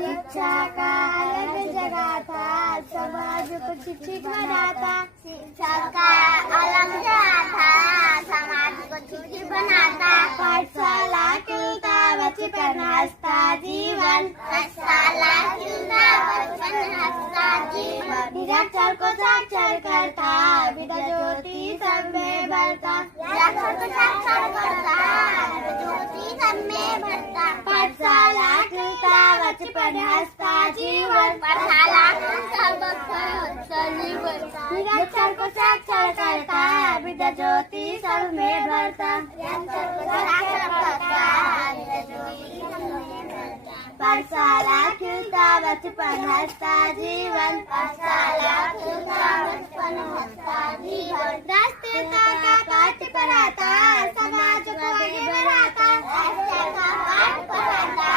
शिक्षा का आनंद जगाता, समाज को शिक्षित बनाता। शिक्षा का आनंद जगाता, समाज को शिक्षित बनाता। पाठशाला खिलता बचपन हंसता जीवन, पाठशाला खिलता बचपन हंसता जीवन। निरक्षर को साक्षर करता, विद्या ज्योति सब में भरता। निरक्षर को साक्षर करता, विद्या ज्योति सब में भरता। पाठशाला खिलता बचपन हंसता जीवन, पाठशाला खिलता बचपन हंसता जीवन। निरक्षर को साक्षर करता, विद्या ज्योति सब में भरता। निरक्षर को साक्षर करता, विद्या ज्योति सब में भरता। पाठशाला खिलता बचपन हंसता जीवन, पाठशाला खिलता बचपन हंसता जीवन। राष्ट्रीयता का पाठ पढ़ाता, समाज को आगे बढ़ाता। राष्ट्र का पाठ पढ़ाता,